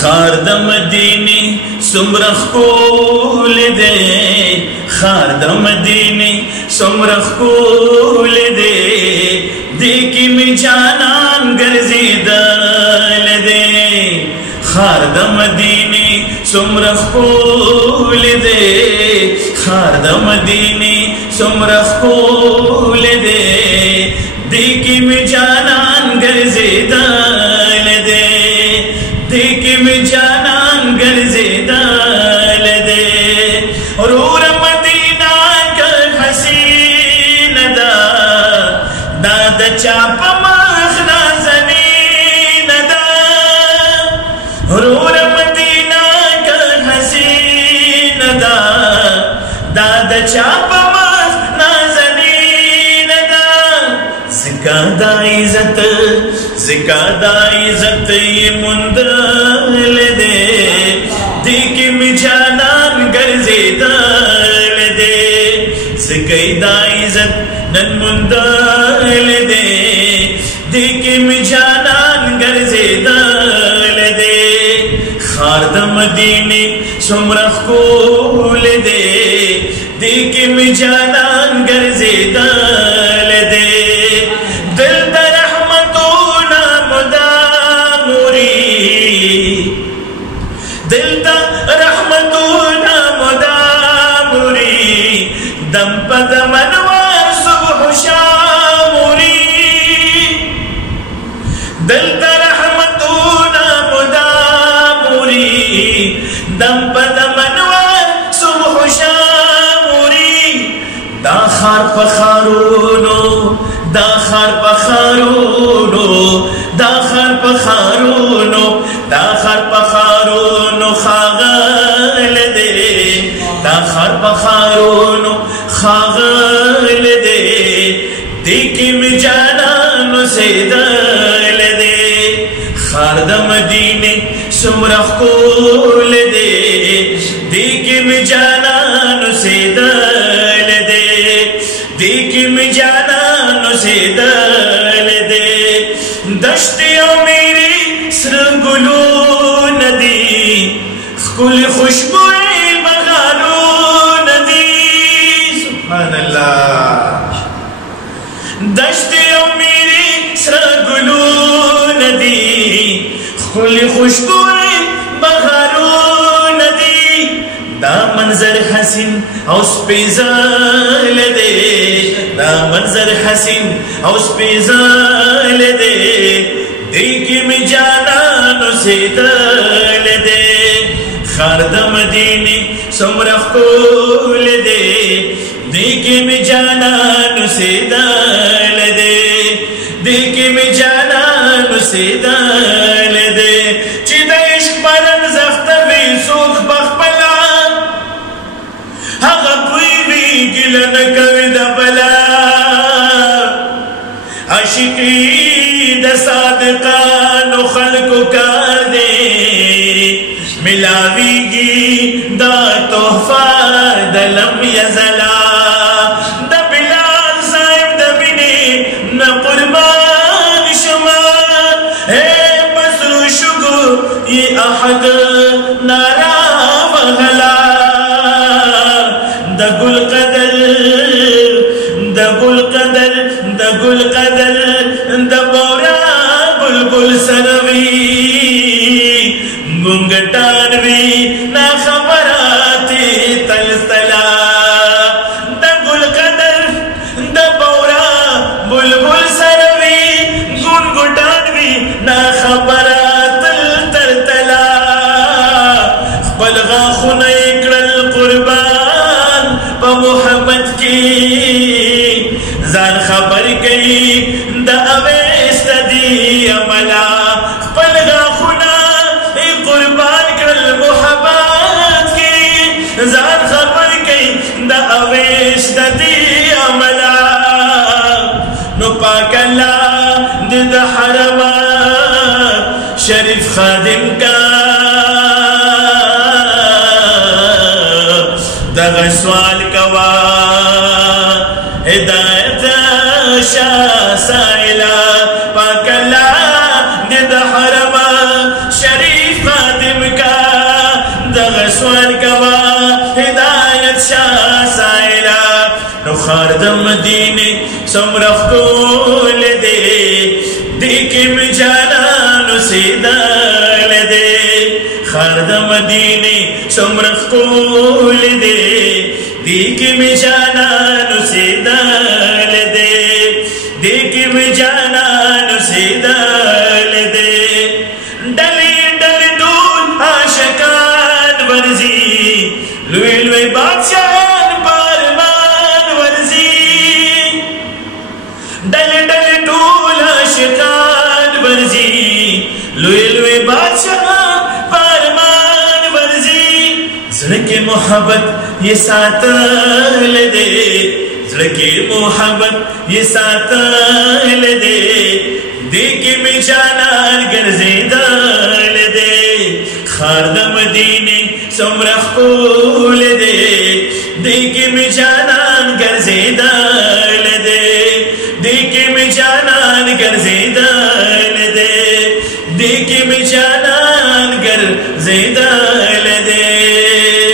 خار د مدینه سمره ښکول دی خار د مدینه سمره ښکول دی دې کې مې جانان ګرځېدل دی خار د مدینه سمره ښکول دی خار د مدینه سمره ښکول دی دې کې مې جانان ګرځېدل دی دې کې مې جانان ګرځېدل دی ورور مدینه که حسین ده دا د چا په مخ نازنین ده ورور مدینه که حسین ده دا د چا په مخ نازنین ده زکا دا عزت یې موندل دی دې کې مې جانان ګرځېدل دی زکا دا عزت نن موندل دی دې کې مې جانان ګرځېدل دی خار د مدینه څومره ښکول دی دې کې مې جانان ګرځېدل دی دلته رحمتونه مدام مري دلته رحمتونه مدام مري دم په دم انوار صبح شام مري دلته رحمتونه مدام مري دم په دم انوار صبح شام مري دا خار په خارونو دا خار په خارونو دا خار په خارونو دا خار په خارونو خاغل دی دا خار په خارونو خاغل دی دې کې مې جانان اوسېدل دی خار د مدینه څومره ښکول دی دې کې مې جانان اوسېدل دی دې کې مې جانان اوسېدل دی دشتې او میرې سره ګلونه دي ښکلې خوشبوې بغارونه دي سبحان الله دشتې او میرې سره ګلونه دي ښکلې خوشبوې بغارونه دي دا منظر حسین او سپېزل دی دا منظر حسین او سپېزل دی دې کې مې جانان اوسېدل دی خار د مدینه څومره ښکول دی دې کې مې جانان اوسېدل دی دې کې مې جانان اوسېدل دی چې د عشق په رنګ زخته وي څوک پخپله هغه پوهېږي ګیله نه کوي د بلا عاشقي د صادقانو خلکو کار دی ملاویږي دا تحفه د لم یزلا د بلال صاحب د مینې نه قربان شما بسرو شګو یې احد نارا وغلا د ګل قدر د ګل قدر د ګل قدر د بورا بلبل سروي ګونګټان وی نا خبراتي تلستلا د ګل قدر د بورا بلبل سروي ګونګټان وی نا خبرات تلتلا خپل غاخونه کړل قربان په محمد کې ځان خبر کوي د اويست دی عملا خپل غاخونه قربان کړل محبت کې ځان خبر کوي د اويست دی عملا نو پاک الله د حرم شریف خادم کا دغه سوال کوا هدایت شاه سائلا پاک الله د حرم شریف خادم سوال کوا هدایت شاه سائلا نو خار د مدینه سمرخ کول دې دکم جانانو سیدال دې خار د مدینه سمرخ کول دې دکم جانانو سیدال دې دکم جانانو سیدال دې ډلې ډلې ټول عاشقان ورزي لوی لوی بادشاہان پارمان ورزي ډلې ډلې ټول عاشقان ورزي لوی لوی بادشاہان پارمان ورزي زړه کې محبت یہ ساتل دې زړه کې محبت یہ ساتل دې دیکھ میں جانان گرزیدال دے خار د مدینه سمرخ کول دے دیکھ میں جانان گرزیدال دے دیکھ میں جانان گرزیدال دے دیکھ میں جانان گرزیدال دے